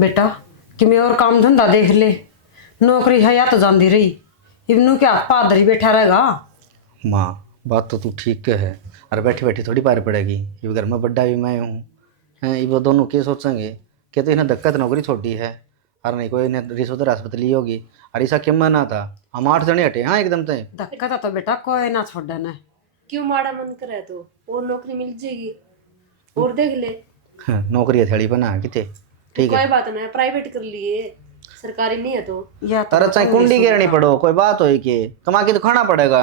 बेटा कि मैं और काम धंधा देख ले, नौकरी है या तो जाती रही, इवनू क्या पादरी बैठा रहेगा। माँ बात तो तू ठीक है, अरे बैठी बैठी थोड़ी पार पड़ेगी। ये घर में बड्डा भी मैं हूँ हैं, ये वो दोनों क्या सोचेंगे कि तो इन्हें दिक्कत नौकरी छोटी है, और नहीं कोई इन्हें रिश्वत राशपत ली होगी। अरे ऐसा क्यों मना था, हम 8 जने हटे हाँ एकदम से। धक्का तो बेटा कोई ना छोड़ न। क्यों माड़ा मन करे तो और नौकरी मिल जाएगी और देख ले। नौकरी थैली बना कितने ठीक है, कोई बात ना, प्राइवेट कर लिए, सरकारी नहीं है तो। या तो अरे चाहे कुंडी गिरनी पड़ो कोई बात हो कि कमा के तो खाना पड़ेगा।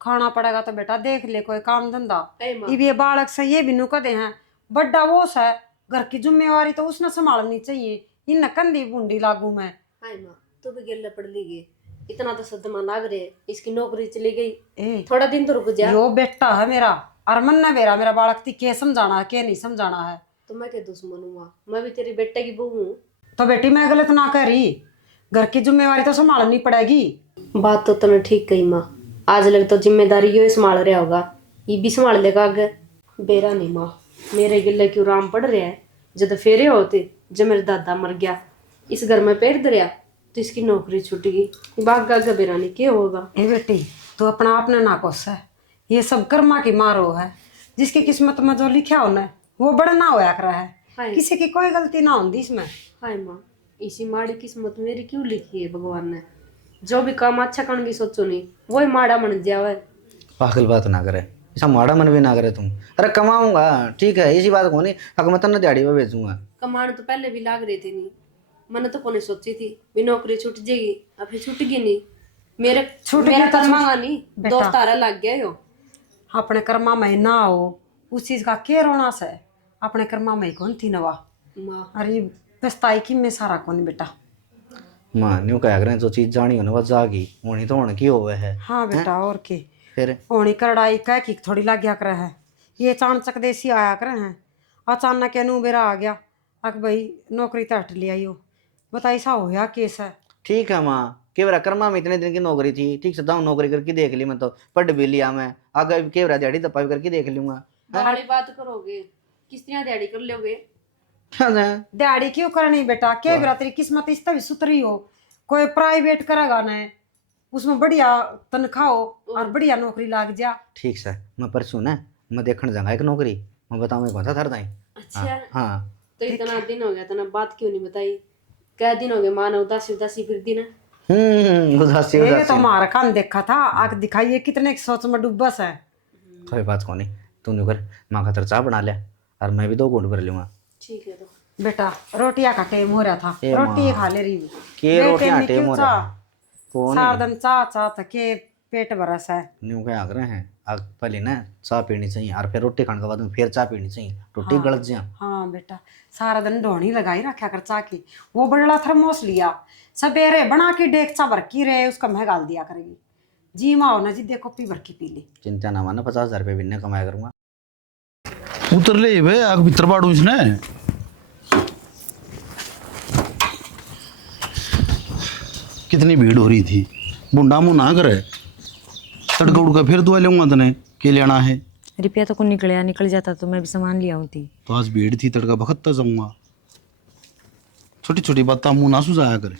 खाना पड़ेगा तो बेटा देख ले कोई काम धंधा। ए माँ, ये बालक से ये भी नुकदे हैं, बड्डा वो है, घर की जिम्मेवारी तो उसने संभालनी चाहिए। इन कंधी बूंदी लागू मैं। हाय माँ तू भी गेले पड़ ली, इतना तो सदमा लाग रहे, इसकी नौकरी चली गई, ए थोड़ा दिन तो रुक जा। यो बेटा है मेरा, और मन ना मेरा बालक थी के समझाना है के नहीं समझाना है। तो मैं क्या दुश्मन हूँ माँ, मैं भी तेरी बेटे की बहू हूँ। तो बेटी मैं गलत ना करी, घर की जिम्मेवारी तो संभालनी पड़ेगी। बात तो तूने ठीक कही माँ, आज लग तो जिम्मेदारी यो संभाल रहा होगा, ये भी संभाल लेगा आगे। बेरा नहीं माँ, मेरे गिले क्यों राम पड़ रहा है, जब फेरे होते जब मेरा दादा मर गया, इस घर में पैर धरिया तो इसकी नौकरी छूट गई, भाग आगे बेरा नहीं क्या होगा। ए बेटी तू अपना आपने ना कोस है, ये सब कर्मा की मारो है, जिसकी किस्मत में जो लिखा हो ना वो बड़ा ना होया करा है, हाय किसी की कोई गलती ना होती इसमें। हाय माँ, इसी माड़ी किस्मत मेरी क्यों लिखी है भगवान ने, जो भी काम अच्छा करने की सोचो नहीं वही माड़ा बन जावे। पागल बात ना करे, ऐसा माड़ा मन भी ना करे तुम। अरे कमाऊंगा ठीक है, इसी बात को नहीं हक मैं तन्ने दिहाड़ी में भेजूंगा। कमाने तो पहले भी लाग रही थी नहीं, मैंने तो कोने सोची थी भी नौकरी छूट जाएगी, अब फिर छूट गई नहीं, मेरे छूट मेरा गई तो कर्मांगा नहीं, बेटा। दोस्त तारा लग गया यो। अपने कर्मा में ना हो उस चीज का के रोना से, अपने कर्मा में कौन थी नवा। माँ अरे पछताई की में सारा कौन बेटा। माँ न्यू कह रहे जो चीज जानी हो ना वो जागी होनी तो होने की होवे है। हाँ बेटा और के फिर होनी करड़ाई कह की थोड़ी लग गया करे है, ये चाणचक देसी आया करे हैं, अचानक नू बेरा आ गया अक भाई नौकरी तो हट लिया यो, बताई सा होया केस है। ठीक है माँ, केवरा कर्मा में इतने दिन की नौकरी थी, ठीक से दाऊ नौकरी करके देख ली, मैं तो पढ़ भी लिया, मैं आगे केवरा दिहाड़ी दप्पा भी करके देख लूंगा। बड़ी बात करोगे, किस तरह दिहाड़ी कर लोगे। क्या है? दिहाड़ी क्यों करनी बेटा, के बेरा तेरी किस्मत इस तभी सुतरी हो, कोई प्राइवेट करेगा न उसमें बढ़िया तनख्वाह हो और बढ़िया नौकरी लाग जा। ठीक से मैं परसों ना मैं देखने जाऊंगा एक नौकरी, मैं बताऊँ कौन सा थर दाई। अच्छा हाँ तो इतना दिन हो गया, तना बात क्यों नहीं बताई, क्या दिन हो गए माँ ने उदासी उदासी फिर दी ना। उदासी ये उदासी तो हमारा कान देखा था आग दिखाइए कितने की सोच में डूबस है। कोई बात को नहीं, तू न्यू कर माँ खातर चाह बना लिया और मैं भी 2 घूंट भर लूंगा। ठीक है तो बेटा रोटियां का टाइम हो रहा था, ए रोटी माँ, खा ले रही के रोटियां टेम हो रहा कौन सार दिन चाह चाह थके पेट बरस है। न्यू क्या आग रहे हैं, आग पहले ना चाय पीनी चाहिए और फिर रोटी खाने के बाद में फिर चाय पीनी चाहिए, रोटी गलत जा। हाँ बेटा सारा दिन ढोनी लगाई रखा कर चाह की, वो बड़ा थर्मोस लिया सवेरे बना के डेगचा भर की रहे उसका मैं गाल दिया करेगी, जी माँ ना जी देखो पी भर की पी ली। चिंता ना माना, 50,000 रुपये भी कमाया करूंगा। उतर ले बे आग भीतर बाड़ू इसने। कितनी भीड़ हो रही थी, बुंडा मुँह ना करे, तड़का उड़का फिर दुआ लूंगा तने के लेना है। रुपया तो को निकल जाता तो मैं भी सामान ले आऊँ थी। तो आज भीड़ थी तड़का बखत्ता जाऊंगा, छोटी छोटी बात मुँह ना सुझाया करे।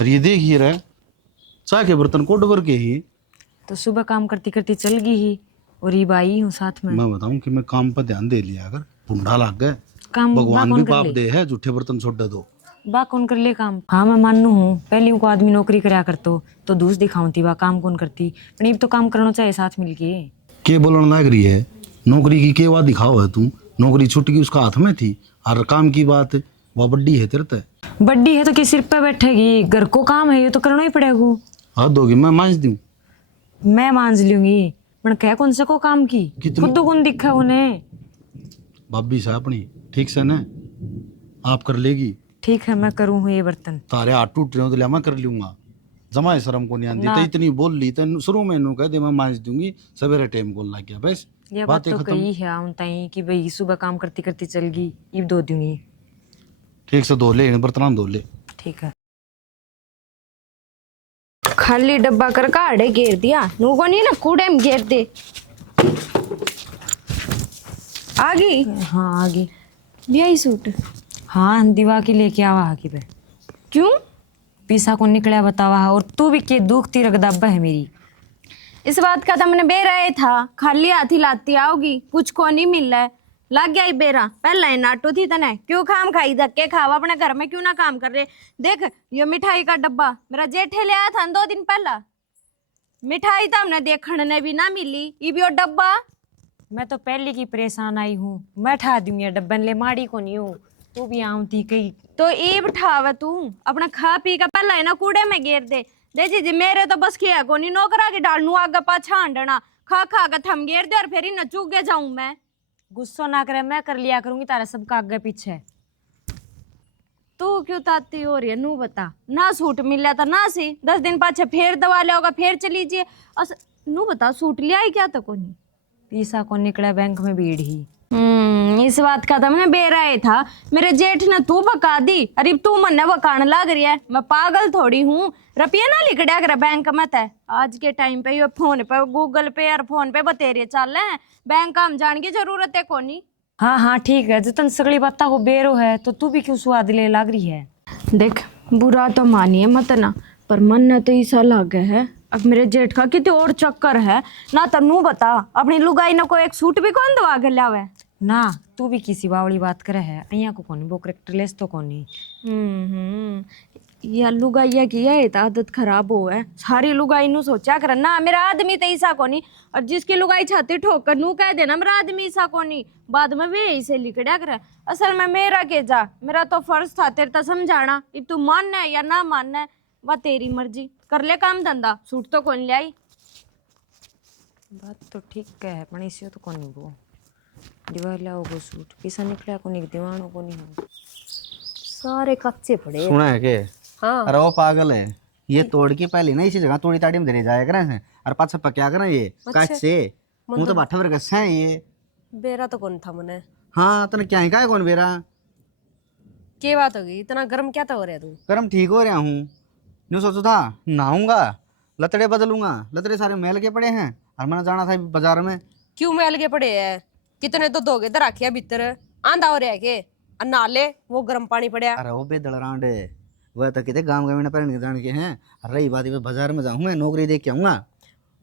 और ये देख ही रहे चाय के बर्तन को डबर के ही तो सुबह काम करती करती चल गई ही और ये बाई हूँ साथ में। मैं बताऊं कि मैं काम पर ध्यान दे लिया, अगर बुंडा लग गए काम भगवान बा भी कौन कर पाप ले, दे है, जूठे बर्तन छोड़ दे दो। बा कौन कर ले काम। हाँ मैं मानू हूँ पहले को आदमी नौकरी कराया करतो तो दूस दिखाऊं थी, बा काम कौन करती, पर अब तो काम करना चाहिए साथ मिलके। के बोलने लग रही है, नौकरी की के बात दिखाओ है तुम, नौकरी छूट गई उसका हाथ में थी, और काम की बात वह बड्डी है तेरे ते। बड्डी है तो किस सिर पे बैठेगी, घर को काम है ये तो करना ही पड़ेगा। हाथ दोगी मैं मांझ दूं। मैं मांझ लूंगी पर कह कौन से को काम की, कितनी- खुद कौन दिखा उन्हें। भाभी से अपनी ठीक से न आप कर लेगी। ठीक है मैं करूँ ये बर्तन। तारे हाथ टूट रहे हो तो ले मैं कर लूंगा, जमा शर्म को नहीं आती ना। तो इतनी बोल ली तो शुरू में इन्हों कह दे मैं मांझ दूंगी, सवेरे टाइम बोल लग गया बस ये बात बातें तो खत्म। कही है उन ताई कि भाई सुबह काम करती करती चल गई, अब धो दूंगी। ठीक से धो ले इन बर्तन धो ले। ठीक है। खाली डब्बा कर काढ़े घेर दिया, नु को नहीं ना कूड़े में घेर दे। आ गई हाँ आ गई। ब्याही सूट हाँ दिवा की लेके आवा हा की बे क्यों? पीसा को निकला बतावा हा, और तू भी के दुखती रगदब्बा है मेरी। इस बात का तो मैंने बेरा ये था, खाली हाथी लाती आओगी, कुछ को नहीं मिल रहा है। लग गया ही बेरा, पहला ही नाटू थी तने, क्यों खाम खाई धक्के खावा, अपने घर में क्यों ना काम कर रहे। देख ये मिठाई का डब्बा मेरा जेठे ले आया था 2 दिन पहला, मिठाई तो हमने देखने ने भी ना मिली, ये भी और डब्बा। मैं तो पहले की परेशान आई हूँ, मैं ठा दूंगी डब्बन ले माड़ी को नहीं हूँ, तू भी आऊँ कई। तो ईब ठावे तू अपना खा पी का पहला है ना कूड़े में गिर दे जी मेरे तो बस किया को नहीं नौकरा के डालनू आगे पाछा हांडना, खा खा के थम गिर दे और फिर ही न चूगे जाऊं मैं। गुस्सा ना करे, मैं कर लिया करूंगी तारा सबका आगे पीछे। तू क्यों ताती हो रही है नू बता, ना सूट मिला था ना सी 10 दिन पाछे फिर दवा ले होगा फिर चली लीजिए। नू बता सूट लिया ही क्या तो को नहीं? पीसा को निकला बैंक में भीड़ ही। इस बात का तो मैंने बेराए था, मेरे जेठ ने तू बका दी, अरे तू मन बकाने लग रही है, मैं पागल थोड़ी हूँ। रुपया ना लिखड़ा कर बैंक में तय, आज के टाइम पे ये फोन पे गूगल पे और फोन पे बतेरे चल रहे हैं, बैंक का हम जान की जरूरत है कोनी। हाँ हाँ ठीक है, जितन सगली बात को बेरो है तो तू भी क्यों स्वाद ले लग रही है। देख बुरा तो मानिए मत ना, पर मन न तो ऐसा लग है अब मेरे जेठ का कितने और चक्कर है ना। तन्नू बता अपनी लुगाई न को एक सूट भी कौन दवा के लावे ना, तू भी किसी बावड़ी बात करे है, अइया को कोनी वो करेक्टरलेस तो कोनी। या लुगाइया की है तो आदत खराब हो है, सारी लुगाई नु सोचा कर ना मेरा आदमी तो ऐसा कोनी, और जिसकी लुगाई छाती ठोकर नू कह देना मेरा आदमी ऐसा कोनी, बाद में वे ऐसे लिखड़ा कर। असल में मेरा के जा, मेरा तो फर्ज था तेरे तो समझाना, अब तू मानना है या ना मानना है वह तेरी मर्जी, कर ले काम धंधा, सूट तो कौन ले आई। बात तो ठीक है पण इसी तो कोनी वो दिवाली आओ सूट पीसा निकला कोनी दीवानों को नहीं हो, सारे कच्चे पड़े। सुना है के? हाँ अरे वो पागल है, ये तोड़ के पहले ना इसी जगह तोड़ी ताड़ी में धरे जाया करे हैं, और पाछा पक्या करे ये काट से मुंह तो बाठा वर्ग है ये। बेरा तो कौन था मने? हाँ तने क्या ही का कौन बेरा? क्या बात होगी, इतना गर्म क्या तो हो रहा है तू? गर्म ठीक हो रहा हूँ, न्यू सोचो था नहाऊंगा, लतड़े बदलूंगा, लतड़े सारे मैल के पड़े हैं, और मैंने जाना था बाजार में। क्यों मैल के पड़े है? कितने तो धोगे तो रखिया भीतर, आंधा हो रहा है के नाले वो गर्म पानी पड़या। अरे वो बेदड़ रांडे वह तो कितने गाँव में पहन के जान के हैं। रही बात ये बाजार में जाऊँ मैं नौकरी देख के आऊंगा।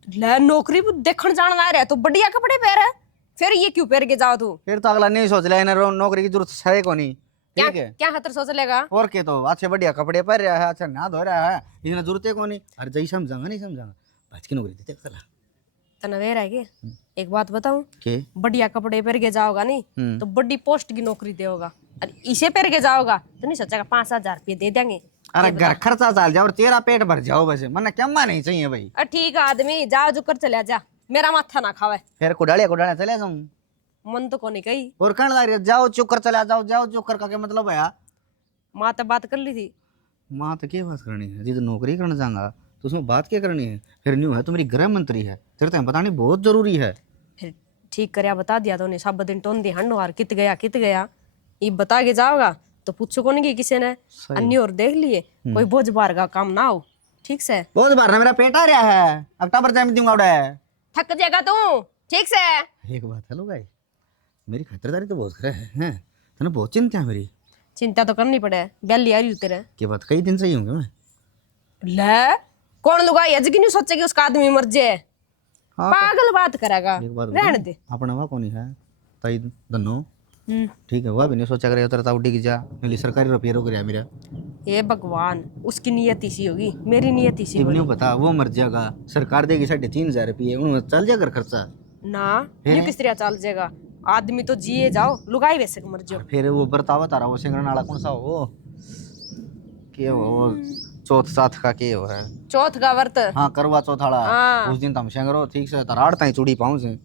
ले नौकरी देखने जाना आ रहा है तो बढ़िया कपड़े पहन है, फिर ये क्यों पहन के जाओ तू? फिर तो अगला नहीं सोच लिया इन्हें नौकरी की जरूरत है को नहीं, ठीक है? क्या खतर सोच लेगा? और क्या तो अच्छे बढ़िया कपड़े पहन रहा है, अच्छा नहा धो रहा है, इन्हें जरूरत है को नहीं। अरे जही समझाऊंगा नहीं समझाऊंगा भाज की नौकरी देते चला तनवेर है के? एक बात बताऊं, के बढ़िया कपड़े पहन के जाओगा नहीं तो बड़ी पोस्ट की नौकरी देगा, और इसे पहन के जाओगा तो नहीं सोचेगा 5,000 रुपये दे देंगे। अरे घर खर्चा चाल जाओ और तेरा पेट भर जाओ, वैसे मन क्या नहीं चाहिए भाई। अरे ठीक है आदमी जाओ जो कर चले जा, मेरा माथा ना खावे। फिर कुडालिया चले जाऊँ मन तो कोनी कही और कहना जाओ चुकर चला जाओ, जाओ चुकर का क्या मतलब है? माँ तो बात कर ली थी। माँ तो क्या बात करनी है, जिधर नौकरी करने जाऊंगा तो उसमें बात क्या करनी है? फिर न्यू है तो मेरी गृह मंत्री है, तेरे तो बतानी बहुत जरूरी है। फिर ठीक कर बता दिया तो सब दिन टोन दी हंडो हार कित गया ये बता के जाओगा तो पूछो कौन की किसी ने अन्य और देख लिए कोई बोझ बार का काम ना हो, ठीक से? बहुत बार ना मेरा पेट आ रहा है, अक्टूबर टाइम दूंगा उड़ा है। थक जाएगा तू, ठीक से? एक बात है लो भाई, मेरी खातिरदारी तो बहुत करे हैं, तने बहुत चिंता है मेरी। चिंता तो करनी पड़े, बैली आ रही तेरे के बात कई दिन से ही होंगे मैं। ले कौन लुगाई है जिसकी नहीं सोचे कि उसका आदमी मर जाए? हाँ, पागल बात करेगा, एक बात रहने दे। अपना वहाँ कौन है ताई दनो, ठीक है? वह भी नहीं सोचा करे तेरा उठी की जा मिली सरकारी रुपये रोक रहा मेरा। हे भगवान, उसकी नियत इसी होगी, मेरी नियत इसी होगी। नहीं पता वो मर जाएगा, सरकार देगी 3,500 रुपये, उन्होंने चल जाएगा खर्चा ना ये किस तरह चल जाएगा? आदमी तो जिए जाओ, लुगाई वैसे मर जाओ। फिर वो बर्तावा तारा वो सिंगरन वाला कौन सा हो के वो चौथ साथ का के हो है? चौथ का व्रत? हाँ करवा चौथ वाला। हाँ। उस दिन तुम सिंगरो ठीक से तराड़ ताई चूड़ी पाऊं से।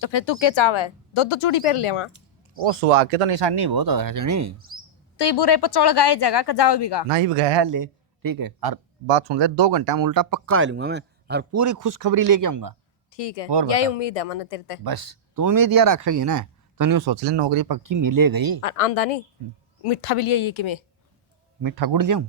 तो फिर तू क्या चावे? दो चूड़ी पहन ले वहाँ, वो सुहाग के तो निशानी बहुत है जनी, तो ये बुरे पचौड़ गाए जगह का जाओ भी गा। नहीं भी गया ले, ठीक है? और बात सुन ले 2 घंटा में उल्टा पक्का आ लूंगा मैं, और पूरी खुशखबरी लेके आऊंगा। ठीक है, और यही बता। उम्मीद है मन तेरे ते। बस तू उम्मीद यार रखेगी ना तो नहीं सोच ले नौकरी पक्की मिले गई। और आंदा नहीं मिठा भी लिया ये कि मैं मीठा गुड़ लियाऊं?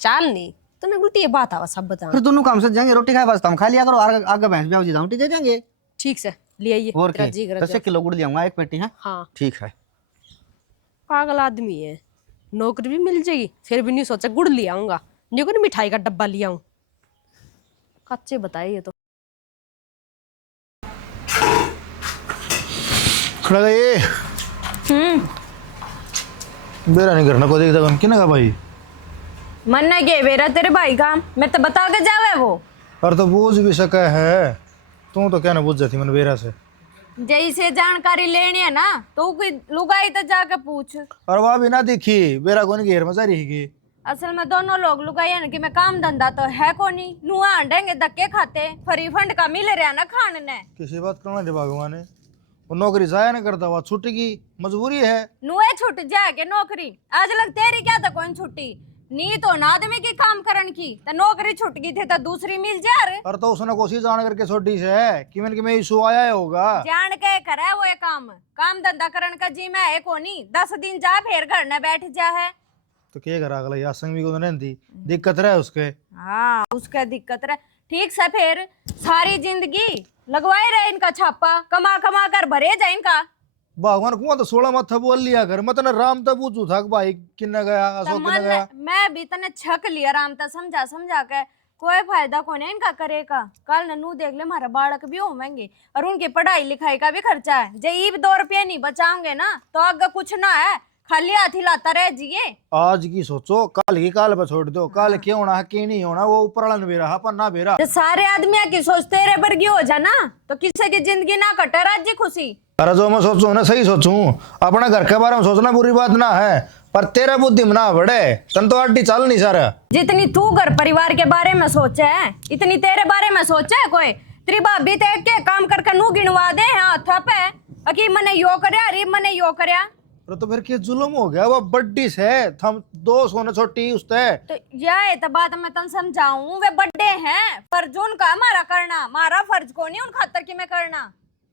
चाल नहीं तो ना उल्टी ये बात आवा सब बता। फिर दोनों काम से जाएंगे, रोटी खाए बस तुम खा लिया करो, आगे भैंस भी आओ रोटी दे देंगे। ठीक से लिया ये और तेरा क्या जी कर 10 किलो गुड़ लियाऊंगा 1 पेटी है। हाँ ठीक है। पागल आदमी है। नौकरी भी मिल जाएगी फिर भी नहीं सोचा गुड़ ले आऊंगा, नहीं को मिठाई का डब्बा ले आऊं। कच्चे बताए ये तो। खड़ा गए बेरा नहीं करना को देखता कौन किना का भाई। मन नहीं के बेरा तेरे भाई का, मैं तो बता के जावे वो। और तो बूझ भी सका है, तू तो क्या ना बूझ जाती मन बेरा से। जैसे जानकारी लेनी है ना तो कोई लुगाई तो जाके पूछ। और वह भी ना दिखी बेरा कौन घेर मजा रही। असल में दोनों लोग लुगाई है ना कि मैं काम धंधा तो है को नहीं, नुआ अंडेंगे धक्के खाते, फ्री फंड का मिल रहा ना खाने ने। किसी बात करना दे भगवान ने, वो नौकरी जाया ना करता हुआ छुट्टी मजबूरी है। नुए छुट जाए के नौकरी, आज लग तेरी क्या था कोई छुट्टी नी तो ना आदमी की काम करन की तो नौकरी छुट गई थी तो दूसरी मिल जा रे। और तो उसने कोशिश जान करके छोटी से है कि मैंने कि मैं इशू आया होगा जान के करे वो ये काम धंधा करन का जी मैं है कोनी, 10 दिन जा फिर घर न बैठ जा है। तो क्या करा अगला यार संग भी को नहीं दी दिक्कत रहे उसके। हाँ उसका दिक्कत रहे, ठीक से फिर सारी जिंदगी लगवाए रहे इनका छापा, कमा कमा कर भरे जाए इनका। भगवान कुआं तो 16 मत बोल लिया कर, मत ना राम तब पूछू था भाई किन्ने गया अशोक किन्ने गया। मैं भी तने छक लिया राम ता समझा के कोई फायदा को नहीं इनका करेगा। कल ननू देख ले हमारा बालक भी होंगे और उनकी पढ़ाई लिखाई का भी खर्चा है। जे ईब 2 रुपये नहीं बचाओगे ना तो आगे कुछ ना है, खाली हाथ हिलाता रह जिए। आज की सोचो कल की काल पे छोड़ दो, कल क्या होना है क्या नहीं होना वो ऊपर वाला ने बेरा अपन ना बेरा। तो सारे आदमी की सोच तेरे वर्गी हो जाना तो किसी की जिंदगी ना कटे राज्य खुशी। अरे जो मैं सोचू ना सही सोचू, अपना घर के बारे में सोचना बुरी बात ना है पर तेरा बुद्धि में ना बढ़े तन तो अड्डी चल नहीं सारा। जितनी तू घर परिवार के बारे में सोचे है इतनी तेरे बारे में सोचे है कोई। तेरी भाभी ते के काम करके नू गिनवा दे हाथ पे अकी मने यो करया अरे मने यो करया। तो फिर क्या जुल्म हो गया, वो बड्डी से थम 2 सोने छोटी उसते। तो ये तो बात मैं तन समझाऊं, वे बड़े हैं फर्ज उनका हमारा करना, मारा फर्ज को नहीं उन खातर की मैं करना।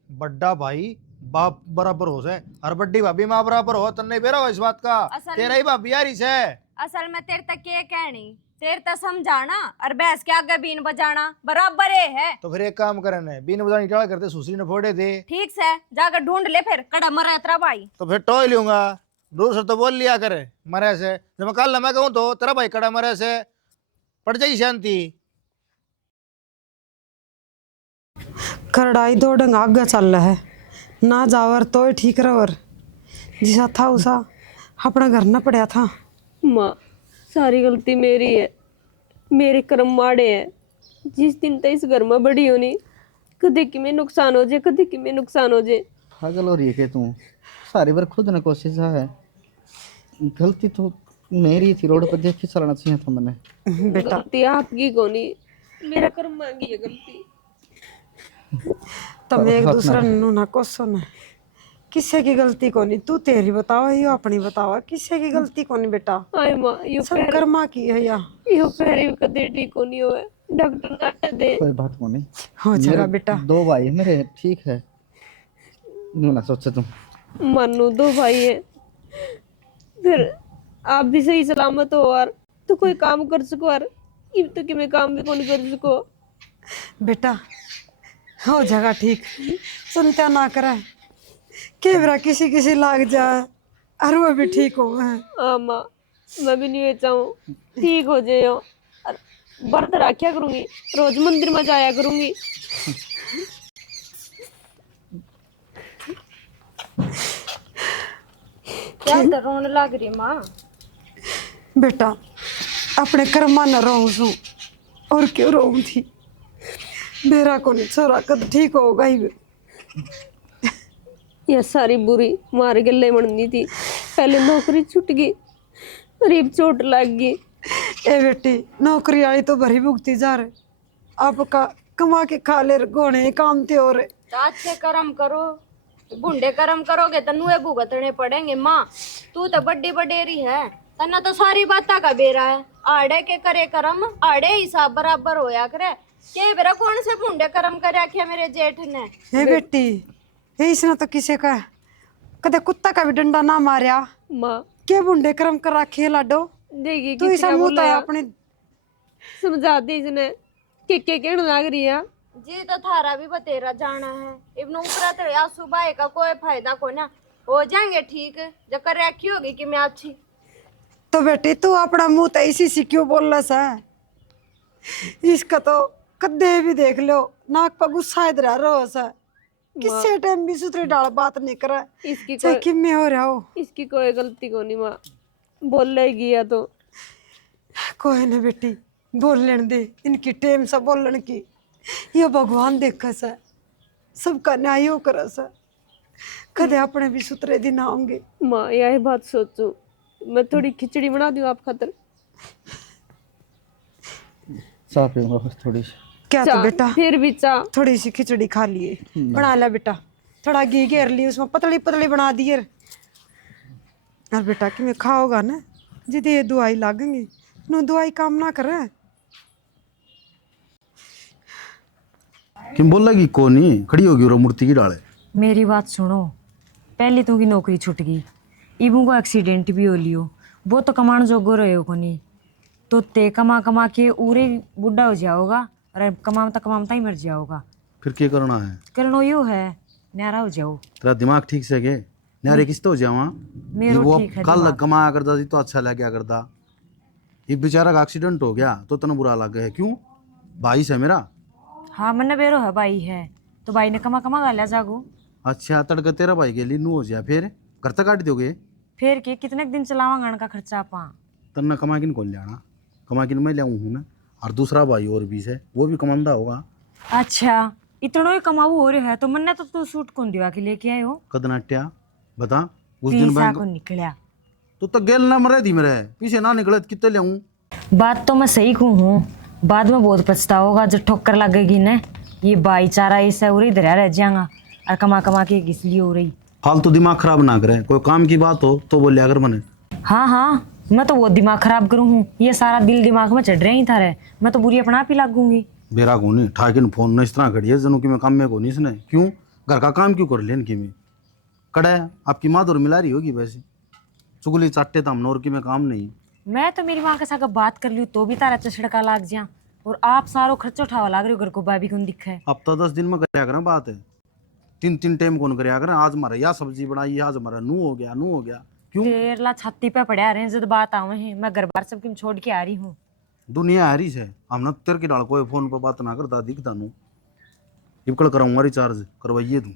बड्डा भाई बाप बराबर हो से और बड्डी भाभी माँ बराबर हो तन्ने बेरा हो इस बात का। तेरा ही भाभी यारी से असल में तेरे तक के कहनी तेरे तक समझाना और भैंस के आगे बीन बजाना बराबर है। तो फिर एक काम करने बीन बजानी क्या करते सुसरी ने फोड़े दे। ठीक से जाकर ढूंढ ले फिर कड़ा मरा तेरा भाई। तो फिर टोय लूंगा दूसरा तो बोल लिया करे मरे से, जब मैं कल मैं कहूँ तो तेरा भाई कड़ा मरे से पड़ जाई शांति। करड़ाई 2 डंग आगे चल रहा है ना जावर तो ठीक रवर जिसा था उसा अपना घर ना पड़ा था। माँ सारी गलती मेरी है, मेरे कर्म माड़े हैं। जिस दिन तक इस घर में बड़ी होनी कदे कि में नुकसान हो जाए कदे कि में नुकसान हो जाए। पागल हो रही है कि तू सारी बार खुद ने कोशिश है, गलती तो मेरी थी, रोड पर देख के चलाना चाहिए था मैंने। बेटा गलती आपकी कोनी मेरा कर्म मांगी है गलती। तुम एक दूसरे नु ना कोसो ना, किसी की गलती कोनी, तू तेरी बताओ यो अपनी बताओ, किसी की गलती कोनी बेटा, आय माँ यो सब कर्मा की है या यो पैरी कदे ठीक होनी होए डॉक्टर ना दे। कोई बात को नहीं हो जाएगा मेरे बेटा। 2 भाई है मेरे, ठीक है यूं ना सोचे तुम। मानो 2 भाई है फिर आप भी सही सलामत हो और तो कोई काम कर सको और इब तो कि मैं काम भी कौन कर सको। बेटा हो जाएगा ठीक, चिंता ना करे, केवरा किसी किसी लाग जाए और वो भी ठीक हो गए। हाँ माँ मैं भी नहीं चाहूँ ठीक हो जाए और व्रत रखा करूंगी, रोज मंदिर में जाया करूंगी। क्या रोने लग रही माँ? बेटा अपने कर्मा न रहूं सू और क्यों रहूं थी, मेरा को नहीं छोरा कद ठीक होगा ही। यह सारी बुरी मार गले बननी थी, पहले नौकरी छूट गई गरीब चोट लग गई। ए बेटी नौकरी आई तो भरी भुगती जा रहे, आपका कमा के खा ले गोने काम ते हो रहे। अच्छे कर्म करो, बुंडे कर्म करोगे तो नुए भुगतने पड़ेंगे। माँ तू तो बड्डी बडेरी है, तना तो सारी बाता का बेरा है, आड़े के करे कर्म आड़े हिसाब बराबर होया करे। के बेरा कौन से बुंडे कर्म करे आखे मेरे जेठ ने। हे बेटी हे इसने तो किसी का कदे कुत्ता का भी डंडा ना मारिया, माँ के बुंडे कर्म करा खेला डो देगी तू ऐसा मुंह तो अपने समझा दी इसने के कहने लग रही है। जी तो थारा भी बतेरा जाना है, इब्न ऊपरा तेरे आंसू बाए का कोई फायदा को ना। हो जाएंगे ठीक, जब कर रखी होगी कि मैं अच्छी। तो बेटी तू अपना मुंह तो इसी से क्यों बोल रहा है? इसका तो कद्दे भी देख लो, नाक पर गुस्सा इधर रहो सा, किसी टाइम भी सुथरी डाल बात नहीं करे, इसकी चाहे कोई किम में हो रहा हो। इसकी कोई गलती को नहीं माँ, बोल लेगी या तो। कोई ना बेटी, बोल लेने दे, इनकी टेम सा बोलन की, ये भगवान देखा सा, सबका न्याय हो करा सा, कदे अपने भी सुथरे दिन आएंगे। माँ यही बात सोचू, मैं थोड़ी खिचड़ी बना दूँ आप खातर। चाय पीऊंगा बस थोड़ी सी। क्या तो बेटा फिर भी चाह। थोड़ी सी खिचड़ी खा लिए, बना ला बेटा, थोड़ा घी घेर ली उसमें, पतली पतली बना दिए। और बेटा कि मैं खाओगा ना, जिदे ये दवाई लागेंगी, नो दवाई काम ना करे। किम बोल लगी को नहीं खड़ी होगी और मूर्ति की डाले। मेरी बात सुनो, पहले तो की नौकरी छूट गई, इबू को एक्सीडेंट भी हो लियो, वो तो कमाण जोगो रहे हो कोनी, तो ते कमा कमा के उरे बुढ़ा हो जाओगा और कमामता ही मर जाओगा। फिर क्या करना है? करनो यो है, न्यारा हो जाओ। तेरा दिमाग ठीक से के न्यारे किस तो हो जावा। मेरो वो ठीक है कल दिमाग। कमाया करता थी तो अच्छा लग गया करता, ये बेचारा का एक्सीडेंट हो गया तो इतना बुरा लग गया है। क्यों? भाई से मेरा। हाँ मन बेरो है भाई है, तो भाई ने कमा कमा गाला जागो। अच्छा तड़का तेरा भाई के लिए नू हो जाए, फिर घर तक काट दोगे? फिर के कितने दिन चलावा गण का खर्चा आपा। तन्ना कमा किन कौन लियाना, कमा किन मैं लियाऊँ हूँ ना, और दूसरा भाई और भी है वो भी कमांदा होगा। अच्छा इतनो ही कमाऊ हो रहा है, तो मन्ने तो तू सूट कौन दिवा के लेके आए हो? कदनाट्या बता उस दिन पैसा बैंक को निकलिया। तो गेल ना मरे दी मेरे पीछे ना निकले तो कितने लियाऊँ? बात तो मैं सही कहूँ हूँ, बाद में बहुत पछताओगा जब ठोकर लगेगी न, ये भाईचारा ऐसा उरी धरा रह जाएगा और कमा कमा के घिसली हो रही। फालतू दिमाग खराब ना करे, कोई काम की बात हो तो बोलिया अगर मने। हाँ हाँ मैं तो वो दिमाग खराब करूँ हूँ, ये सारा दिल दिमाग में चढ़ रहे ही था रे, मैं तो बुरी अपना आप ही लागूंगी। बेरा को नहीं ठाकिन फोन न इस तरह खड़ी है जनों की मैं काम में को नहीं इसने। क्यों घर का काम क्यों कर लेन की मैं कड़ा है आपकी माँ तो मिला रही होगी वैसे, चुगली चाटे तम नौर की मैं काम नहीं। मैं तो मेरी माँ के साथ बात कर लूँ तो भी तारा चछड़का लाग जा, और आप सारो खर्चा उठावा लाग रहे हो घर को, भाभी कौन दिखा है। अब तो 10 दिन में करया करें बात है, 3 टाइम कौन करया करें। आज हमारा या सब्जी बनाई, आज हमारा नू हो गया नू हो गया। क्यों? तेरला छाती पे पड़ा रहे जब बात आवे हैं, मैं घर बार सब छोड़ के आ रही हूँ। दुनिया हरी से हम न तेर की डाल कोई फोन पर बात ना करता दिखता नू, इबकल कराऊंगा रिचार्ज करवाइए तू।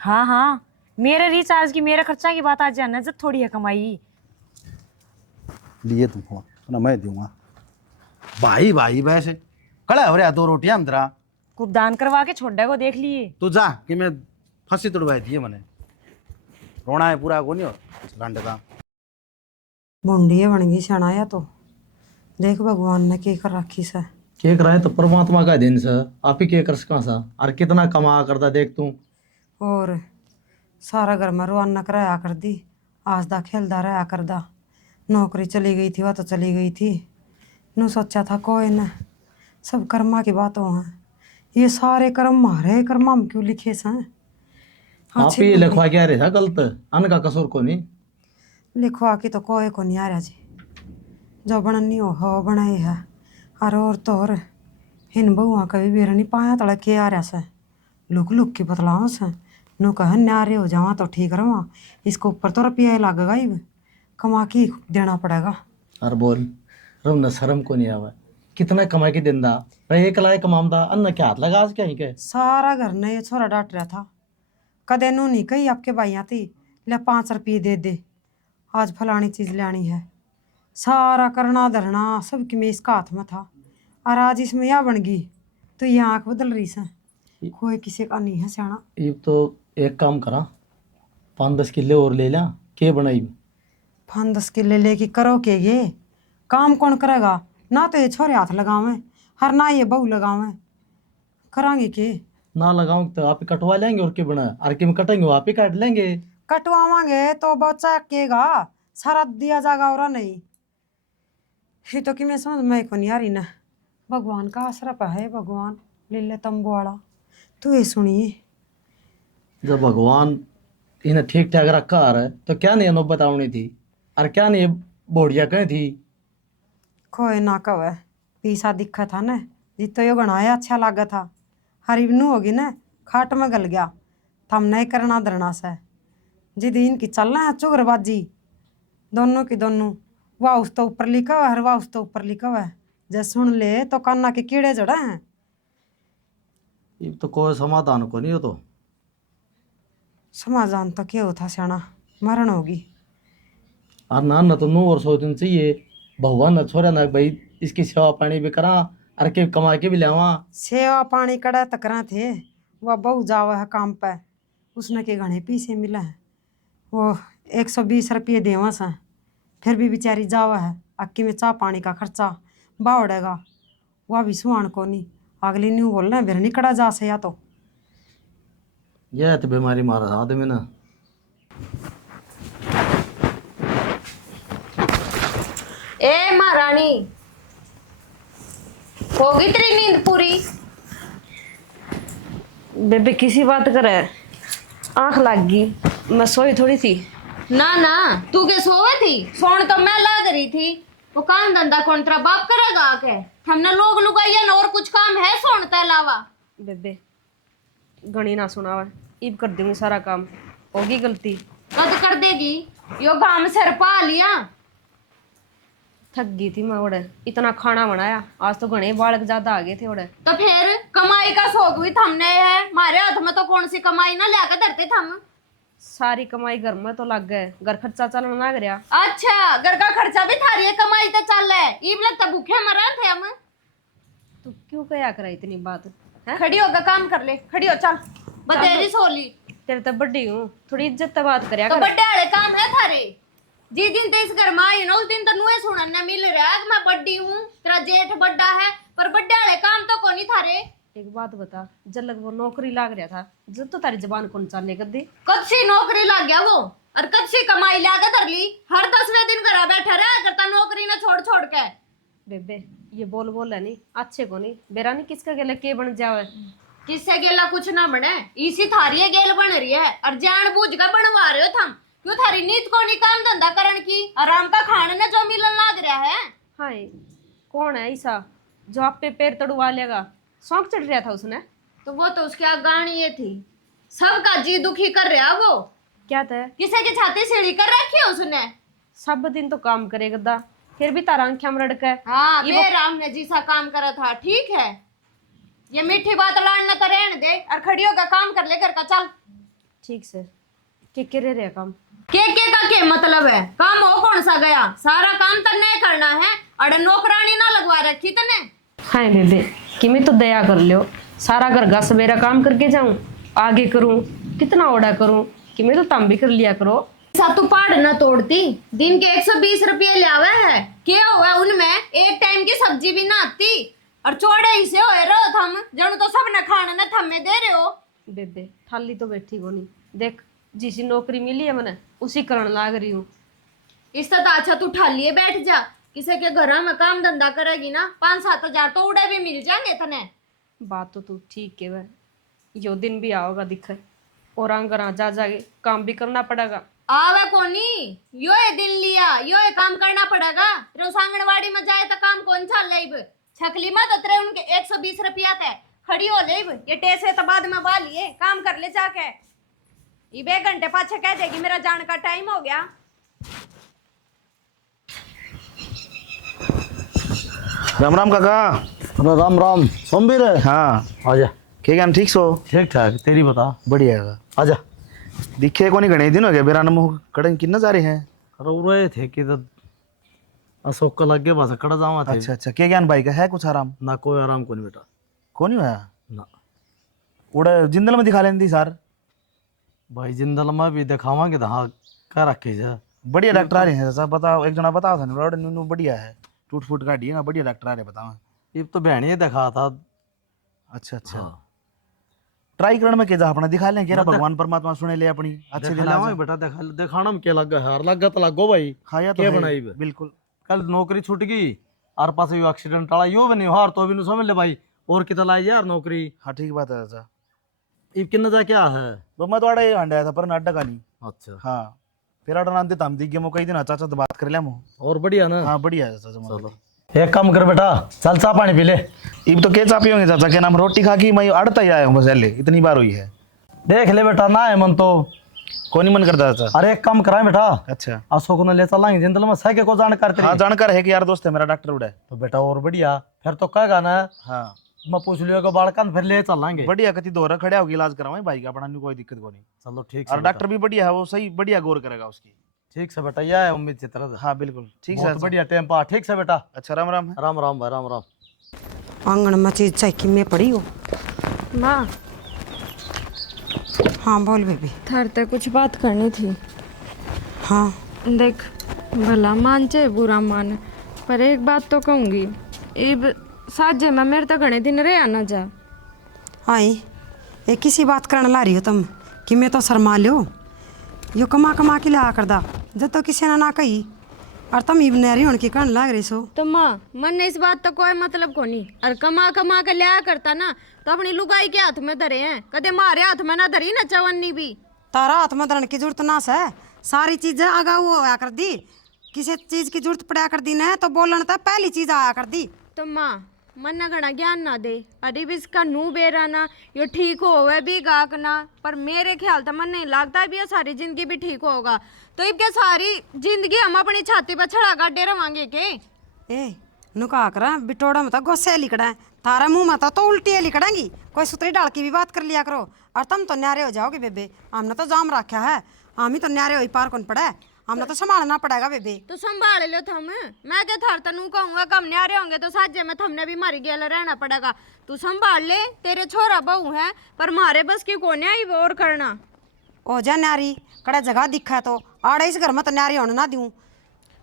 हाँ हाँ मेरे रिचार्ज की मेरे खर्चा की बात आज जाना जब थोड़ी है कमाई। लिए तू फोन ना मैं दूंगा। भाई भाई वैसे कड़ा हो रहा 2 रोटियां हम तेरा कुछ दान करवा के छोड़ को देख लिए। तू जा कि मैं फांसी तुड़वाई दिए मैंने, रोना है पूरा को नहीं हो घंटे का। मुंडी बन गई सनाया तो देख भगवान ने के कर रखी सा। के कराए तो परमात्मा का दिन सा, आप ही के कर सका सा, और कितना कमा करता देख तू। और सारा घर में रुआना कराया कर दी, आसदा खेलदा रहा करदा, नौकरी चली गई थी वह तो चली गई थी, नू सोचा था कोई न, सब कर्मा की बातों हैं, ये सारे कर्म मारे कर्म हम क्यों लिखे सा। आप ही लिखवा क्या रहे था गलत, अन्न का कसूर को नहीं। लिखवा की तो कोई को नहीं आ रहा जी, जो बननी हो बनाए है, और तो और हिन बहुआ कभी बेर नहीं पाया तड़ा के आ रहा से, लुक लुक की बतलाओ से, नु कह न्यारे हो जावा तो ठीक रहा, इसको ऊपर तो रुपया लगेगा ही, कमा के देना पड़ेगा। और बोल रम न शर्म को नहीं आवा, कितना कमा के दिंदा भाई, एक लाए कमामदा अन्न क्या हाथ लगा आज क्या ही के। सारा घर ने ये छोरा डांट रहा था, कदे नू नहीं कही आपके भाइया थी ले 5 रुपये दे दे, आज फलानी चीज़ लानी है, सारा करना धरना सबकी में इसका हाथ में था, और आज इसमें यह बन गई तो ये आँख बदल रही से, कोई किसी का नहीं है सियाना। ये तो एक काम करा, 5-10 किले और ले ला, के बनाई 5-10 किले लेके करो के ये काम कौन करेगा, ना तो ये छोरे हाथ लगावे हर ना ये बहू लगावे, करांगे के ना लगाऊं तो आप ही कटवा लेंगे, और के बना और के में कटेंगे वो आप ही काट लेंगे। कटवावांगे तो बच्चा केगा सारा दिया जाएगा और नहीं, ये तो कि मैं समझ में को नहीं आ रही ना, भगवान का आसरा पे है, भगवान लीले तंबू वाला तू ये सुनिए। जब भगवान इन्हें ठीक ठाक रखा आ रहा है तो क्या नहीं नौबत आवनी थी, और क्या नहीं बोढ़िया कहीं थी। कोई ना कवे पीसा दिखा था ना, जितो यो गणाया अच्छा लगा था, हरी नू होगी ना खाट में गल गया, थम नहीं करना धरना से, जिद इनकी चलना है चुगरबाजी दोनों की दोनों। वाह उस तो ऊपर लिखा हुआ है, वाह उस तो ऊपर लिखा हुआ है। जैसे सुन ले तो कान्ना के कीड़े जड़ा हैं। ये तो कोई समाधान को नहीं हो तो। समाधान तो क्या होता सियाना, मरण होगी। और ना तो 9 और 100 दिन चाहिए भगवान ना छोरा ना भाई इसकी सेवा पानी भी करा और के कमा के भी लावा। सेवा पानी कड़ा तकरा थे, वह बहु जावा है काम पे, उसने के घने पीछे मिला है। वो 120 रुपये देवा सा, फिर भी बेचारी जावा है। अक्की में चाह पानी का खर्चा बावड़ेगा, वह भी सुहान को नहीं। अगली न्यू बोलना फिर नहीं कड़ा जा से या तो। यह तो बीमारी मारा आदमी ना। ए महारानी, होगी तेरी नींद पूरी? बेबे किसी बात करे, आंख लग गई, मैं सोई थोड़ी थी। ना ना, तू के सोवे थी? सोन तो मैं लाग रही थी। वो काम धंधा कौन तेरा बाप करेगा आके? हमने लोग लुगाइया ना और कुछ काम है सोन के अलावा? बेबे घणी ना सुनावा, इब कर दूंगी सारा काम। होगी गलती कद कर देगी? यो काम सिर पा लिया। थक गई थी मैं उड़े, इतना खाना बनाया आज तो घने बालक ज्यादा आ गए थे उड़े। तो फिर कमाई का शौक भी थमने है, हमारे हाथ में तो कौन सी कमाई ना लाकर धरते थम। सारी कमाई घर में तो लग गए, घर खर्चा चलना लग रहा। अच्छा, घर का खर्चा भी थारी है, कमाई तो चल है। इब लगता भूखे मरा थे हम। तू क्यों कया करा इतनी बात है? खड़ी होकर काम कर ले, खड़ी हो चल। बतेरी सोली तेरे तो बड्डी हूँ, थोड़ी इज्जत से बात करया तो कर। बड्डे वाले काम है थारे। जिस दिन ते इस घर में आई ना उस दिन तो नुए सुनने मिल रहा है कि मैं बड्डी हूँ, तेरा जेठ बड्डा है, पर बड्डे वाले काम तो कोनी थारे। एक बात बता, जब लग वो नौकरी लाग रहा था, जब तो तारी जबान कौन चालने कर दी? कब सी नौकरी लग गया वो, और कब सी कमाई लाकर धर ली। हर 10वें दिन घर बैठा रहा करता नौकरी ना छोड़ छोड़ के। बेबे ये बोल बोल है नहीं अच्छे को नहीं, बेरा नहीं किसका गेला के बन जावे। किससे गेला कुछ ना बने, इसी थारी गेल बन रही है और जान बूझ कर बनवा रहे हो थम। क्यों थारी नीत को नहीं काम धंधा करन की, आराम का खाने ना जो मिलन लग रहा है। हाय कौन है ऐसा जो आप पे पैर तड़वा लेगा? शौक चढ़ रहा था उसने। तो वो तो उसके गानी ये थी, सबका जी दुखी कर रहा वो। क्या था? किसे की छाती सीढ़ी कर रखी है उसने। सब दिन तो काम करेगा दा, फिर भी तारा आंखें में रड़का है। हाँ बेराम ने जैसा काम करा था, ठीक है। ये मीठी बात लाड़ना तो रहने दे और खड़ी होकर काम कर ले घर का, चल। ठीक से के रहे काम के का के मतलब है? काम हो कौन सा गया, सारा काम तन्ने करना है। अरे नौकरानी ना लगवा रखी तने। हाय बेबे कि मैं तो दया कर लियो, सारा घर का सवेरा काम करके जाऊं, आगे करूं, कितना ओड़ा करूं कि मैं तो तम भी कर लिया करो। सा तू पहाड़ ना तोड़ती, दिन के 120 रुपये ले आवे है, क्या हुआ उनमें? एक टाइम की सब्जी भी ना आती और चौड़े ही से होए रहो थम, जनु तो सब न खाने न थमे दे रहे हो। बेबे थाली तो बैठी को नहीं, देख जिसी नौकरी मिली है मैंने उसी करण लाग रही हूँ। इससे तो अच्छा तू ठालिए बैठ जा, किसी के घर में काम धंधा करेगी ना 5-7 हजार तो उड़े भी मिल जाएंगे तने। बात तो तू ठीक है वह, यो दिन भी आओगा दिखे और आंगरा जा जाके काम भी करना पड़ेगा। आवे कोनी, यो ये दिन लिया, यो ये काम करना पड़ेगा। रोज आंगनवाड़ी में जाए तो काम कौन सा लेब, छकली मत उतरे उनके 120 रुपया ते खड़ी हो लेब। ये टेसे तो बाद में बालिए काम कर ले जाके। ये 2 घंटे पाछे कह देगी मेरा जाने का टाइम हो गया। राम राम काका। अरे राम राम सोमवीर है। हाँ आजा। क्या ज्ञान ठीक सो? ठीक ठाक, तेरी बता। बढ़िया है। आजा। दिखे को नहीं घने दिन हो गया बेरा नमो कड़न किन्ना जा रहे हैं। अरे उरे थे कि तो अशोक का लग गया बस कड़ा जावा थे। अच्छा अच्छा, क्या ज्ञान भाई का है कुछ आराम? ना कोई आराम को नहीं बेटा। कौन नहीं हुआ? ना उड़ा जिंदल में दिखा लेंदी सर। भाई जिंदल में भी दिखावांगे तो हाँ क्या रखे जा। बढ़िया डॉक्टर आ रहे हैं सर, बताओ एक जना बताओ था ना, नु बढ़िया है, टूट फूट काटी है ना, बढ़िया डॉक्टर आ रहे बताओ। ये तो बहनी दिखा था। अच्छा अच्छा, ट्राई करने में क्या अपना दिखा लें, क्या भगवान परमात्मा सुने ले अपनी अच्छे दिन दिखावा बेटा दिखाना में क्या लगा हार लगा तो लगो भाई। खाया तो क्या है, बनाई बिल्कुल। कल नौकरी छूट गई और पास यो एक्सीडेंट आला यो बनी हार तो भी समझ ले भाई और कितना लाई यार नौकरी। हाँ ठीक बात है चाचा। ये कितना जा क्या है? वो मैं तो ये हंडा था पर नाटक का नहीं। अच्छा हाँ फिर आड़ा नाम देता हम दिख गए मो कई दिन चाचा तो बात कर लिया मो। और बढ़िया ना? हाँ बढ़िया है चाचा। चलो एक काम कर बेटा, चल चाह पानी पी ले। इब तो क्या चाह पियोगे चाचा, क्या नाम रोटी खा के मैं अड़ता ही आया हूँ बस, इतनी बार हुई है। देख ले बेटा ना है मन तो कौन ही मन करता था। अरे एक काम कराए बेटा, अच्छा अशोक ने ले चलाएंगे जिंदल में सह के को जानकार तेरी। हाँ जानकार है कि यार दोस्त है मेरा डॉक्टर उड़ा है। तो बेटा और बढ़िया, फिर तो कहेगा ना हाँ मैं पूछ लियो को बालकन फिर ले चलाएंगे। बढ़िया कति दोरा खड़ा होगी इलाज करवाए भाई का अपना कोई दिक्कत को नहीं। चलो ठीक और से डॉक्टर भी बढ़िया है वो सही बढ़िया गौर करेगा उसकी। ठीक से बेटा, यह है उम्मीद की तरह। हाँ बिल्कुल ठीक है। बहुत बढ़िया टाइम पा। ठीक से बेटा, अच्छा राम राम है। राम राम भाई, राम राम। आंगन में चीज चाहिए में पड़ी हो। माँ हाँ बोल बेबी। थार ते कुछ बात करनी थी। हाँ देख, भला मान चाहे बुरा मान, पर एक बात तो कहूँगी, इब साजे में मेरे तो घने दिन रहे आना जा। आई एक किसी बात करने ला रही हो तुम कि मैं तो शर्मा लो। यो कमा कमा के लिया कर दा जब तो किसी ने ना कही और तुम इब नहरी होने की कहने लग रही सो। तो माँ मन ने इस बात तो कोई मतलब को नहीं, और कमा कमा के लिया करता ना तो अपनी लुगाई के हाथ में धरे हैं, कदे मारे हाथ में ना धरी ना चवन्नी भी। तारा हाथ में धरने की जरूरत ना से, सारी चीजें आगा वो होया कर दी। किसी चीज की जरूरत पड़ा कर दी ना तो बोलन तो पहली चीज आया कर दी। तो माँ मन न घना ज्ञान ना दे, अरे भी इसका नू बेराना यो ठीक होवे भी गाक ना, पर मेरे ख्याल तो मन नहीं लगता भी ये सारी जिंदगी भी ठीक होगा। तो इब क्या सारी जिंदगी हम अपनी छाती पर चढ़ा गाड़े रवांगे के? ए नुका कर बिटोड़ा में तो गुस्से लिकड़ा है, तारा मुंह में तो उल्टी लिकड़ेंगी। कोई सुतरी डाल की भी बात कर लिया करो। और तुम तो न्यारे हो जाओगे बेबे, हमने तो जाम रखा है, हम ही तो न्यारे हो पार कौन पड़ा है, हमने तो संभालना पड़ेगा बेबे। तो संभाल लो थम, मैं क्या थार तनु कहूंगा कम न्यारे होंगे तो साजे में थमने भी मारी गेल रहना पड़ेगा। तू संभाल ले, तेरे छोरा बहू है, पर मारे बस की कोने आई और करना। ओ जा न्यारी कड़ा जगह दिखा तो आड़े इस घर में तो न्यारी होने ना दूं।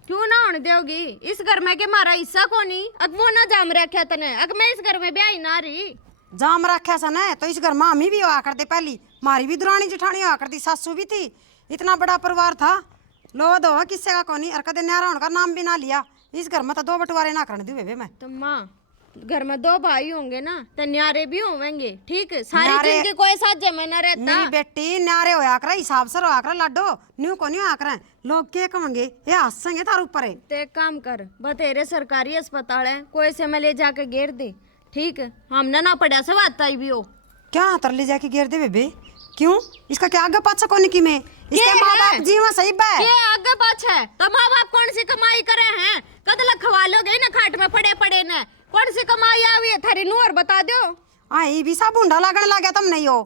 क्यों ना होने दोगी? इस घर में के मारा हिस्सा को नहीं, अग वो ना जाम रखा तने, अग मैं इस घर में भी आई ना रही। जाम रखा सा ना तो इस घर में हम ही भी हुआ करते, पहली मारी भी दुरानी जेठानी हुआ करती, सासू भी थी, इतना बड़ा परिवार था। लो दो किससे का कोनी और कदे न्यारा होने का नाम भी ना लिया। इस घर में तो 2 बंटवारे ना करने दूं बेबे मैं। तो माँ घर में 2 भाई होंगे ना तो न्यारे भी होंगे, ठीक है? सारी न्यारे- जिंदगी कोई साजे में ना रहता। नहीं बेटी न्यारे होया कर, हिसाब से होया कर लाडो, न्यू को नहीं होया कर। लोग क्या कहेंगे, ये हंसेंगे तार ऊपर है। तो एक काम कर, बतेरे सरकारी अस्पताल है, कोई से में ले जाके घेर दे, ठीक है? हमने ना पड़ा सब आता ही भी हो। क्या तर ले जाके घेर दे बेबे? क्यों इसका क्या आगे पाछा कोनी की में? इसके माँ बाप जीवन सही बे। ये आगे पाछे तो माँ बाप कौन सी कमाई करे हैं? कदला खवा लोगे ना खाट में पड़े पड़े ने, कौन सी कमाई आई है थारी नूर बता दो। आई भी सा बूंढा लगने लगा तुम नहीं हो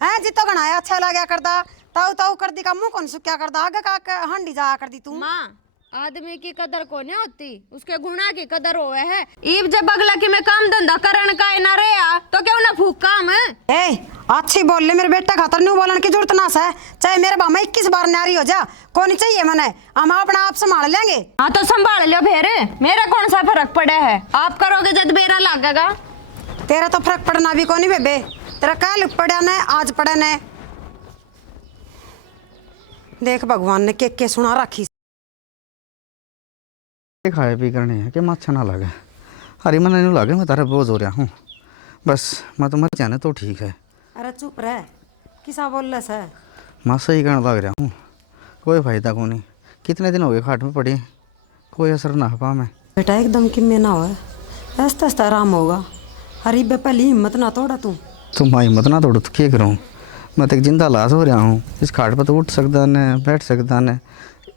हैं? जितो गणाया अच्छा लगा करदा ताऊ ताऊ कर दी का मुंह कौन सुक्या करदा, आगे का हंडी जा कर दी तू। माँ आदमी की कदर को नहीं होती, उसके गुणा की कदर होवे है। ईब जब अगला की मैं काम धंधा करन का ना रहा तो क्यों ना फूक काम है। ए अच्छी बोल ले, मेरे बेटा खातर न्यू बोलन की जरूरत ना है, चाहे मेरे बाप में 21 बार न्यारी हो जा, को नहीं चाहिए मैंने, हम अपना आप संभाल लेंगे। हाँ तो संभाल लो फिर, मेरा कौन सा फर्क पड़ा है? आप करोगे जब बेरा लगेगा। तेरा तो फर्क पड़ना भी को नहीं बेबे, तेरा कल पड़ा न आज पड़ा न। देख भगवान ने के सुना रखी। खाए पी करने है कि माछा ना लगे, अरे मन नहीं लगे मैं तारे बोझ हो रहा हूँ, बस मैं तो मर जाने तो ठीक है। अरे चुप रह, किसा बोल रहा है? मैं सही कहने लग रहा हूँ, कोई फायदा को नहीं, कितने दिन हो गए खाट में पड़ी, कोई असर ना पा मैं। बेटा एकदम किम्मे ना हो, ऐसा ऐसा आराम होगा। अरे बे पहली हिम्मत ना तोड़ा तू। तुम हिम्मत ना तोड़ो तो क्या करूँ, मैं तो एक जिंदा लाश हो रहा हूँ, इस खाट पर तो उठ सकता न बैठ सकता न,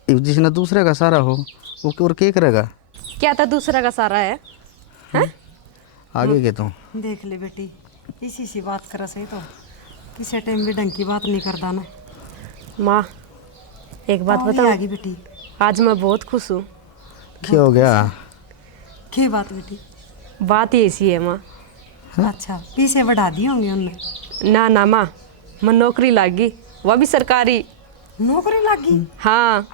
जिसने दूसरे का सारा हो वो और क्या करेगा? क्या था दूसरा का सारा है, हैं? आगे के तो देख ले बेटी, इसी सी बात कर सही तो किसी टाइम भी ढंग की बात नहीं करता ना। माँ एक बात बताओ बताऊँ, आगे बेटी। आज मैं बहुत खुश हूँ। क्या हो गया? क्या बात बेटी? बात ही ऐसी है माँ। अच्छा पीछे बढ़ा दिए होंगे उनने? ना ना माँ, मैं नौकरी लागी, वह भी सरकारी। नौकरी लगी? हाँ।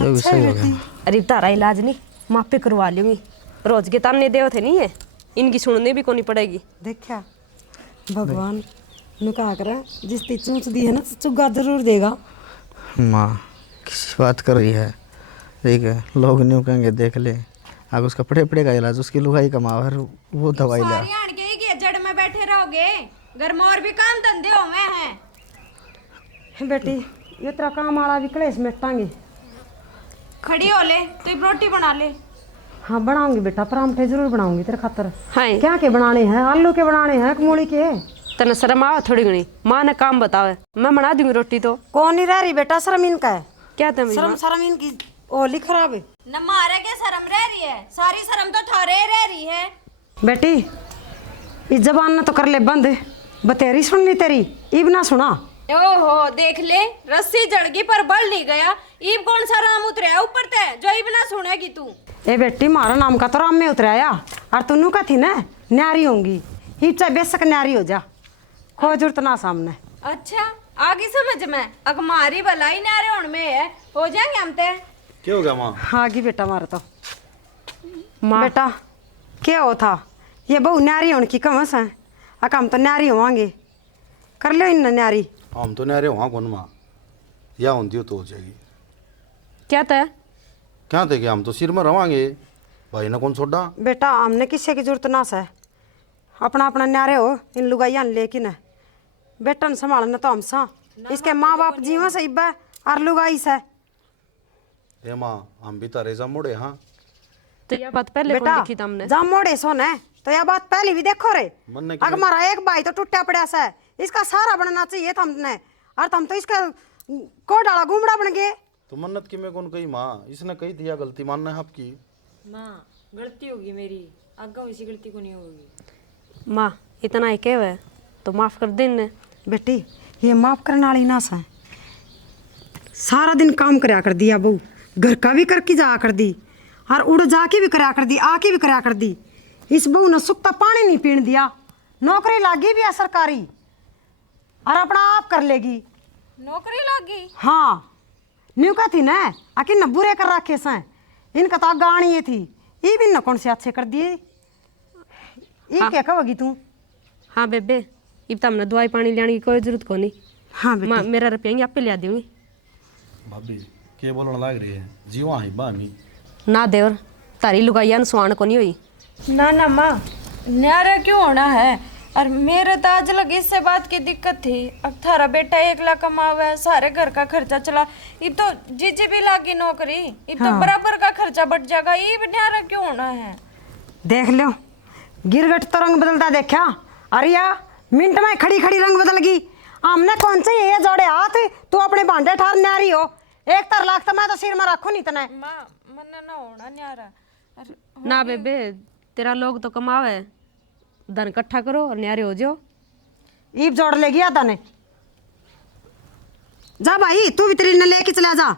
ये भी सही हो गया। अरे तारा इलाज नहीं माँ पे करवा लूंगी, रोज के ताने देव थे नहीं है, इनकी सुनने भी कोनी पड़ेगी। देखा भगवान ने कहा करा, जिस ती चूच दी है ना चुग्गा जरूर देगा। माँ किसी बात कर रही है, ठीक है, लोग न्यू कहेंगे देख ले, आगे उसका पड़े का इलाज, उसकी लुगाई कमाओ और वो दवाई ला। सारी आन के जड़ में बैठे रहोगे, घर में और भी काम धंधे होवे हैं। बेटी ये तेरा काम आला भी कलेश मेटांगे। खड़ी हो ले, तू रोटी बना ले। हाँ बनाऊंगी बेटा, परांठे जरूर बनाऊंगी तेरे खातर। हाँ क्या के बनाने हैं? आलू के बनाने हैं, मूली के? तने शर्म आवा थोड़ी घनी, माँ ने काम बतावे, मैं बना दूंगी रोटी तो। कौन नहीं रह रही बेटा, शर्म इनका है। क्या था मेरी शर्म माँ? शर्म इनकी ओली खराब है। न मारे के शर्म रह रही है, सारी शर्म तो थारे रह रही है। बेटी इस जबान ने तो कर ले बंद, बतेरी सुन ली तेरी, इब ना सुना। ओहो देख ले, रस्सी जड़गी पर बल नहीं गया। ईब कौन सा राम उतरया ऊपर ते जो इब ना सुनेगी तू। ए बेटी मारा नाम का तो राम में उतराया, और तू का थी ना न्यारी होंगी, इब चाहे बेशक न्यारी हो जा, कोई जरूरत ना सामने। अच्छा आगे समझ में, अग मारी भलाई नारे होने में है, हो जाएंगे हम ते। क्या हो गया माँ? आगी बेटा मारा तो बेटा क्या हो था, ये बहु न्यारी होने की कमस है, हम तो न्यारी होवांगे, कर लो इन न्यारी। हम तो नहीं आ रहे वहाँ कौन माँ, या होती हो तो हो जाएगी। क्या था? क्या थे कि हम तो सिर में रवांगे, भाई ने कौन छोड़ा। बेटा हमने किसी की जरूरत ना है, अपना अपना न्यारे हो इन लुगाइया ने, लेकिन बेटा ने संभालना तो हमसा, इसके माँ बाप जीवन से इब्बा और लुगाई से। ए माँ हम भी तारे जा मोड़े। हाँ तो यह बात पहले कौन बेटा लिखी तुमने? जा मोड़े सोने तो यह बात पहले भी देखो रे, मन ने अगर हमारा एक भाई तो टूटा पड़ा सा है, इसका सारा बनना चाहिए था हमने, और तुम तो इसका को डाला घूमड़ा बन गए। तो मन्नत की मैं कौन कही माँ, इसने कही थी या गलती मानना है आपकी। माँ गलती होगी मेरी, आगे इसी गलती को नहीं होगी। माँ इतना ही कहे हुए तो माफ कर देने। बेटी ये माफ करने वाली ना सा, सारा दिन काम करया कर दिया बहू, घर का भी करके जा कर दी, और उड़ जाके भी करया कर दी, आके भी करया कर दी। इस बहू ने सुखता पानी नहीं पीने दिया, नौकरी लागी भी है सरकारी, और अपना आप कर लेगी। नौकरी लागी? हाँ न्यू का थी ना, आखिर न बुरे कर रखे से, इनका तो गाड़ी ये थी, ये भी न कौन से अच्छे कर दिए। ये क्या कहोगी तू? हाँ बेबे, इब तो हमने दवाई पानी लेने की कोई जरूरत को नहीं। हाँ बेटी माँ मेरा रुपया आप पे लिया दूंगी। भाभी के बोलने लग रही है जी, वहाँ ही बामी ना देवर, तारी लुगाइया सुहान को नहीं हुई। ना ना माँ, न्यारा क्यों होना है, और मेरे तो आज लग इससे बात की दिक्कत थी। अब थारा बेटा 1 लाख कमावा है, सारे घर का खर्चा चला, इब तो जीजे भी लागी नौकरी, इब तो बराबर का खर्चा बढ़ जाएगा, इब न्यारा क्यों होना है। देख लो गिरगट तो रंग बदलता देखा, अरे या मिनट में खड़ी खड़ी रंग बदल गई। हमने कौन से ये जोड़े हाथ, तू अपने भांडे ठार न्यारी हो, 1 लाख तो मैं तो सिर में रखू नहीं तने। माँ मन ना होना न्यारा। ना बेबे, तेरा लोग तो कमावे, धन इकट्ठा करो और न्यारे हो जाओ। ईब जोड़ लेगी आदा ने, जा भाई तू भी तेरी ने लेके चला जा।